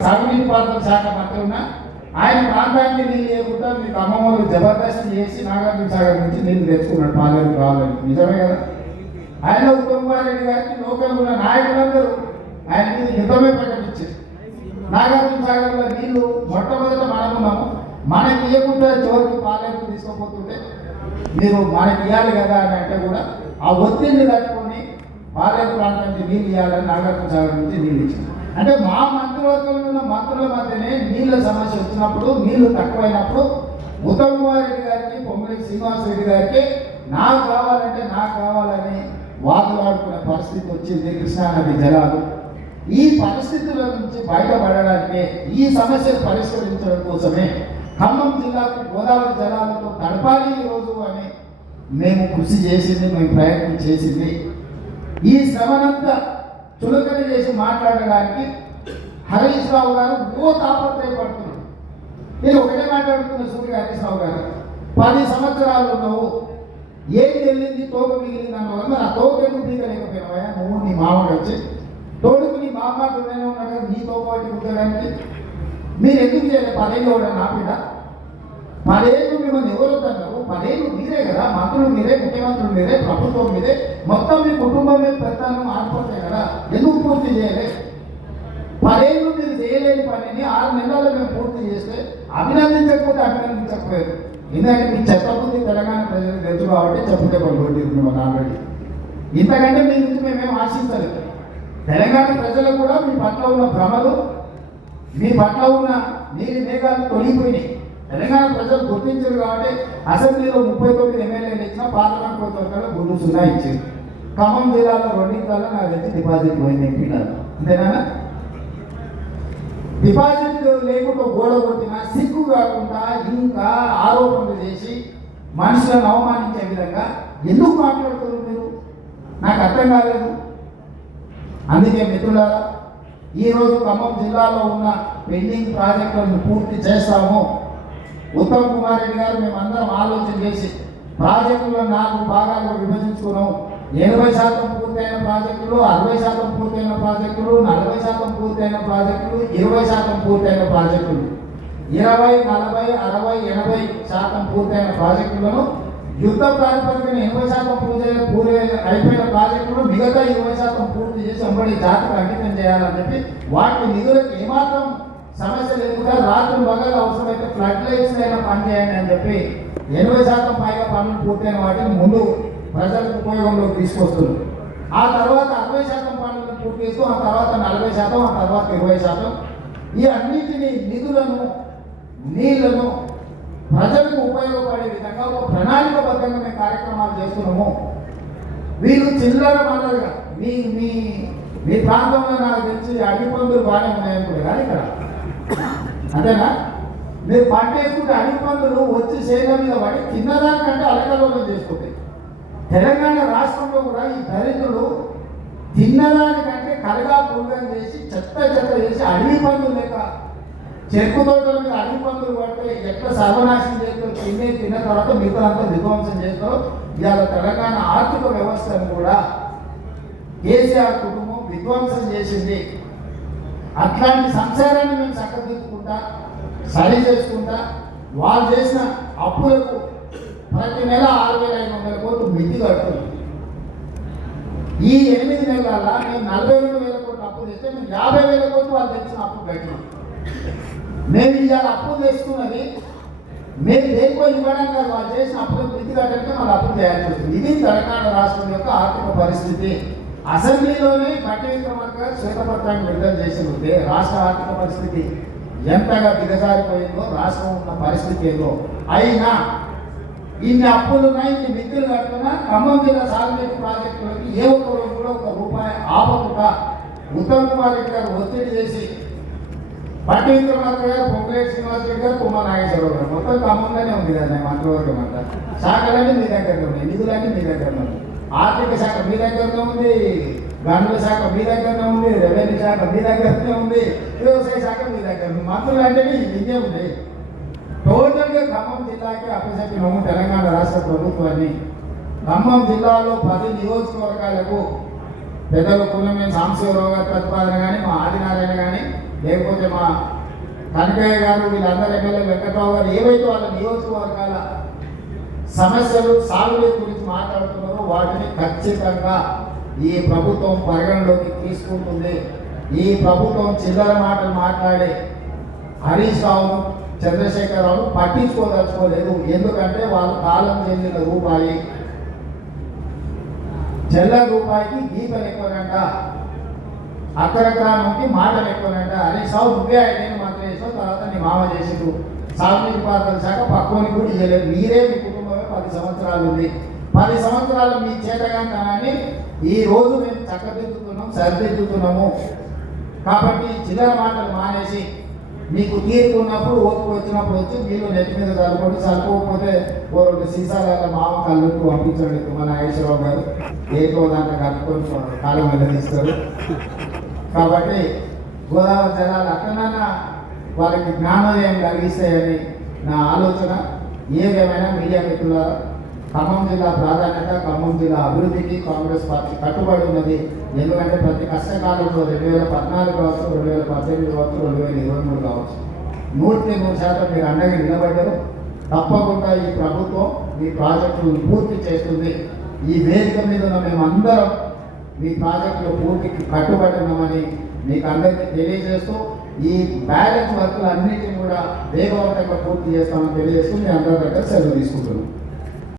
సాగునీటి పాత్ర శాఖ మంత్రి ఉన్న ఆయన ప్రాంతానికి నీళ్ళు లేకుండా మీ అమ్మవారు జబర్దస్త్ చేసి నాగార్జున సాగర్ నుంచి నీళ్ళు తెచ్చుకున్నాడు పాలేరు రావాలని నిజమే కదా? ఆయన ఉత్తమ్ కుమార్ రెడ్డి గారికి లోకల్ ఉన్న నాయకులందరూ ఆయన మీద యుద్ధమే ప్రకటించారు. నాగార్జున సాగర్లో నీళ్ళు మొట్టమొదట మనమున్నాము మనకి ఇవ్వకుండా చివరికి పాలేరు తీసుకోపోతుంటే మీరు మనకి ఇవ్వాలి కదా అని అంటే కూడా ఆ ఒత్తిడిని తట్టుకొని పాలేరు ప్రాంతానికి నీళ్ళు ఇవ్వాలని నాగార్జున సాగర్ నుంచి నీళ్ళు ఇచ్చారు. అంటే మా మంత్రివర్గంలో ఉన్న మంత్రుల మధ్యనే నీళ్ళ సమస్య వచ్చినప్పుడు నీళ్ళు తక్కువైనప్పుడు ఉత్తమ్ కుమార్ రెడ్డి గారికి పొంగులేటి శ్రీనివాస్ రెడ్డి గారికి నాకు కావాలంటే నాకు కావాలని వాదులాడుకునే పరిస్థితి వచ్చింది కృష్ణానది జలాలు. ఈ పరిస్థితుల నుంచి బయటపడడానికి ఈ సమస్యను పరిష్కరించడం కోసమే ఖమ్మం జిల్లాకు గోదావరి జలాలతో తడపాలి ఈ రోజు అని మేము కృషి చేసింది మేము ప్రయత్నం చేసింది. ఈ శ్రమనంతా చులకన చేసి మాట్లాడడానికి హరీష్ రావు గారు ఓ తాపత్రయపడుతున్నారు. నేను ఒకటే మాట్లాడుతున్న సూర్య హరీష్ రావు గారు పది సంవత్సరాలు ఉన్నావు. ఏం తెలియంది తోక మిగిలింది అన్నావు. మరి ఆ తోక ఎందుకు దిగలేకపోయినావా నువ్వు నీ మామూలు వచ్చి. తోడుకు నీ మామ ఉన్నాడు నీ తోక వాటి కుట్టడానికి మీరు ఎందుకు చేయలేదు పదేళ్ళు కూడా నాపిడా పదేళ్ళు మిమ్మల్ని ఎవరు వద్దన్నారు? పదేళ్ళు మీరే కదా. మంత్రులు మీరే ముఖ్యమంత్రులు మీరే ప్రభుత్వం మీరే. మొత్తం మీ కుటుంబం మీద పెడతాను ఆడిపోతాయి కదా. పూర్తి చేయలేదు పదేళ్ళు మీరు చేయలేని పనిని ఆరు నెలల్లో మేము పూర్తి చేస్తే అభినందించకపోతే అభినందించకపోయారు ఎందుకంటే మీ చెప్పబుద్ధి తెలంగాణ ప్రజలకు తెలుసు కాబట్టి చెప్పుకే కొట్టుకుంటుంది మిమ్మల్ని ఆల్రెడీ ఇంతకంటే మీ నుంచి మేమేం ఆశించలేదు. తెలంగాణ ప్రజలకు కూడా మీ పట్ల ఉన్న భ్రమలు మీ పట్ల ఉన్న నీలి మేఘాలు తొలిగిపోయినాయి. తెలంగాణ ప్రజలు గుర్తించారు కాబట్టి అసెంబ్లీలో ముప్పై తొమ్మిది ఎమ్మెల్యేలు ఇచ్చిన పార్లమెంట్ ప్రభుత్వంలో గుర్తు సున్నా ఖమ్మం జిల్లాలో రెండింటిలో నాకు వచ్చి డిపాజిట్ పోయింది ఎంపీలలో అంతేనా డిపాజిట్ లేకుండా గోడ కొట్టిన సిగ్గు కాకుండా ఇంకా ఆరోపణలు చేసి మనుషులను అవమానించే విధంగా ఎందుకు మాట్లాడుతున్నారు మీరు? నాకు అర్థం కాలేదు. అందుకే మిత్రులారా ఈరోజు ఖమ్మం జిల్లాలో ఉన్న పెండింగ్ ప్రాజెక్టులను పూర్తి చేస్తాము. ఉత్తమ్ కుమార్ రెడ్డి గారు మేమందరం ఆలోచన చేసి ప్రాజెక్టులను నాలుగు భాగాలుగా విభజించుకున్నాము ఎనభై శాతం పూర్తయిన ప్రాజెక్టులు అరవై శాతం పూర్తయిన ప్రాజెక్టులు నలభై శాతం పూర్తయిన ప్రాజెక్టులు ఇరవై శాతం పూర్తయిన ప్రాజెక్టులు. ఇరవై నలభై అరవై ఎనభై శాతం పూర్తయిన ప్రాజెక్టులను యుద్ధ ప్రాతిపదికన ఎనభై శాతం పూర్తి పూర్తి అయిపోయిన ప్రాజెక్టులు మిగతా ఇరవై శాతం పూర్తి చేసి అంబడి జాతకు అంకితం చేయాలని చెప్పి వాటి నిధులకు ఏమాత్రం సమస్య లేకుండా రాత్రి మగలు అవసరమైతే ఫ్లడ్ లైట్స్ అయినా పనిచేయండి అని చెప్పి ఎనభై శాతం పైగా పనులు పూర్తయిన వాటిని ముందు ప్రజలకు ఉపయోగంలోకి తీసుకొస్తుంది. ఆ తర్వాత అరవై శాతం పనులను పూర్తి చేస్తూ ఆ తర్వాత నలభై శాతం ఆ తర్వాత ఇరవై శాతం. ఈ అన్నింటినీ నిధులను నీళ్ళను ప్రజలకు ఉపయోగపడే విధంగా ఒక ప్రణాళికబద్ధంగా మేము కార్యక్రమాలు చేస్తున్నాము. వీళ్ళు చిల్లర మనలుగా మీ మీ మీ ప్రాంతంలో నాకు తెలిసి అడిపందులు బాగానే ఉన్నాయనుకుంటే కానీ ఇక్కడ. అంతేనా? మీరు పంట వేసుకుంటే అడవి పందులు వచ్చి సేవ మీద పడి తిన్నదానికంటే అలకలోనే చేసుకుంటాయి. తెలంగాణ రాష్ట్రంలో కూడా ఈ దళితులు తిన్నదానికంటే కలగా పుల్గా చేసి చెత్త చెత్త చేసి అడవి పందులు లేక చెరుకు తోటల మీద అడవి పందులు పడితే ఎట్లా సర్వనాశనం చేస్తారో? తినే తిన్న తర్వాత మిగతా అంతా విధ్వంసం చేస్తారో. ఇవాళ తెలంగాణ ఆర్థిక వ్యవస్థను కూడా కేసీఆర్ కుటుంబం విధ్వంసం చేసింది. అట్లాంటి సంసారాన్ని మేము చక్కదిద్దుకుంటా సరి చేసుకుంటా వాళ్ళు చేసిన అప్పులకు ప్రతి నెల ఆరు వేల ఐదు వందల కోట్లు మిత్తి కడుతుంది. ఈ ఎనిమిది నెలల మేము నలభై రెండు వేల కోట్లు అప్పు తెస్తే మేము యాభై వేల కోట్లు వాళ్ళు తెచ్చిన అప్పు కట్టినాం మేము ఇవాళ అప్పు తెస్తున్నది మేము దేనికో ఇవ్వడం కాదు వాళ్ళు చేసిన అప్పులు మిత్తి కట్టడానికి వాళ్ళు అప్పు చేయాల్సి వస్తుంది ఇది తెలంగాణ రాష్ట్రం యొక్క ఆర్థిక పరిస్థితి. అసెంబ్లీలోనే బట్టి విక్రమార్క శ్వేతపత్రాన్ని విడుదల చేసి ఉంటే రాష్ట్ర ఆర్థిక పరిస్థితి ఎంతగా దిగజారిపోయిందో రాష్ట్రం ఉన్న పరిస్థితి ఏదో. అయినా ఇన్ని అప్పులు ఇన్ని మిత్రులు కట్టుకున్నా ఖమ్మం జిల్లా సాగునీటి ప్రాజెక్టులకి ఏ ఒక్క రోజు కూడా ఒక రూపాయి ఆపకుండా ఉత్తమ్ కుమార్ రెడ్డి గారు ఒత్తిడి చేసి పట్టి విక్రమార్క గారు పొంగులేటి శ్రీనివాస్ రెడ్డి గారు కుమార్ నాగేశ్వరరావు గారు. మొత్తం ఖమ్మంగానే ఉంది కదా మంత్రివర్గం అంతా. శాఖలన్నీ మీ దగ్గరనే ఉన్నాయి నిధులన్నీ మీ దగ్గరనే ఉన్నాయి. ఆర్థిక శాఖ మీ దగ్గరనే ఉంది గనుల శాఖ మీ దగ్గరనే ఉంది రెవెన్యూ శాఖ మీ దగ్గరనే ఉంది వ్యవసాయ శాఖ మీ దగ్గర ఉంది. మంత్రులు అంటే ఇదే ఉన్నాయి. టోటల్గా ఖమ్మం జిల్లాకి అప్పచెప్పినాము తెలంగాణ రాష్ట్ర ప్రభుత్వాన్ని. ఖమ్మం జిల్లాలో పది నియోజకవర్గాలకు పెద్దలు కులమైన సాంబశివరావు గారి ప్రతిపాదన కానీ మా ఆదినారాయణ కానీ లేకపోతే మా కనకయ్య గారు వీళ్ళందరూ ఎమ్మెల్యే వెంకటరావు గారు ఏవైతే వాళ్ళ నియోజకవర్గాల సమస్యలు సాగులే గురించి మాట్లాడుతున్నారో వాటిని ఖచ్చితంగా ఈ ప్రభుత్వం పరిగణలోకి తీసుకుంటుంది. ఈ ప్రభుత్వం చిల్లర మాటలు మాట్లాడే హరీష్ రావును చంద్రశేఖరరావు పట్టించుకోదలుచుకోలేదు. ఎందుకంటే వాళ్ళ కాలం చెందిన రూపాయి. చెల్ల రూపాయికి గీతలు ఎక్కువనంట. అక్కడక్కడ మాటలు ఎక్కువనంట. హరీష్ రావు నువ్వే ఐదేళ్ళు మంత్రి చేసావు తర్వాత నీ మామ చేసిండు. సాగునీటి పాత్రల శాఖ పక్కని కూడా ఇవ్వలేదు మీరే మీ కుటుంబమే పది సంవత్సరాలు ఉంది. పది సంవత్సరాలు మీ చేతగానే ఈ రోజు మేము చక్కదిద్దుతున్నాం సరిదిద్దుతున్నాము. కాబట్టి చిల్లర మాటలు మానేసి మీకు తీర్పు ఉన్నప్పుడు ఓపిక వచ్చినప్పుడు వచ్చి మీరు నెట్ మీద చదువుకోండి చదువుకోకపోతే ఓ రెండు సీసాల మామ కళ్ళకు పంపించండి మన నాగేశ్వరరావు గారు. ఏ దాంట్లో కలుపుకొని కాలం వెళ్ళదీస్తారు కాబట్టి గోదావరి జనాలు అక్కడన్నా వాళ్ళకి జ్ఞానోదయం కలిగిస్తాయని నా ఆలోచన. ఏదేమైనా మీడియా మిత్రులారా ఖమ్మం జిల్లా ప్రాధాన్యత ఖమ్మం జిల్లా అభివృద్ధికి కాంగ్రెస్ పార్టీ కట్టుబడి ఉన్నది. ఎందుకంటే ప్రతి కష్టకాలంలో రెండు వేల పద్నాలుగు కావచ్చు రెండు వేల పద్దెనిమిది కావచ్చు రెండు వేల ఇరవై మూడు కావచ్చు. నూటికి నూరు శాతం మీరు అండగా నిలబడ్డారు. తప్పకుండా ఈ ప్రభుత్వం మీ ప్రాజెక్టులను పూర్తి చేస్తుంది. ఈ వేదిక మీద ఉన్న మేమందరం మీ ప్రాజెక్టులు పూర్తికి కట్టుబడి ఉన్నామని మీకు అందరికీ తెలియజేస్తూ ఈ బ్యాలెన్స్ వర్క్లు అన్నింటినీ కూడా వేగవంతంగా పూర్తి చేస్తామని తెలియజేస్తూ మీ అందరి దగ్గర సెలవు తీసుకుంటున్నాం.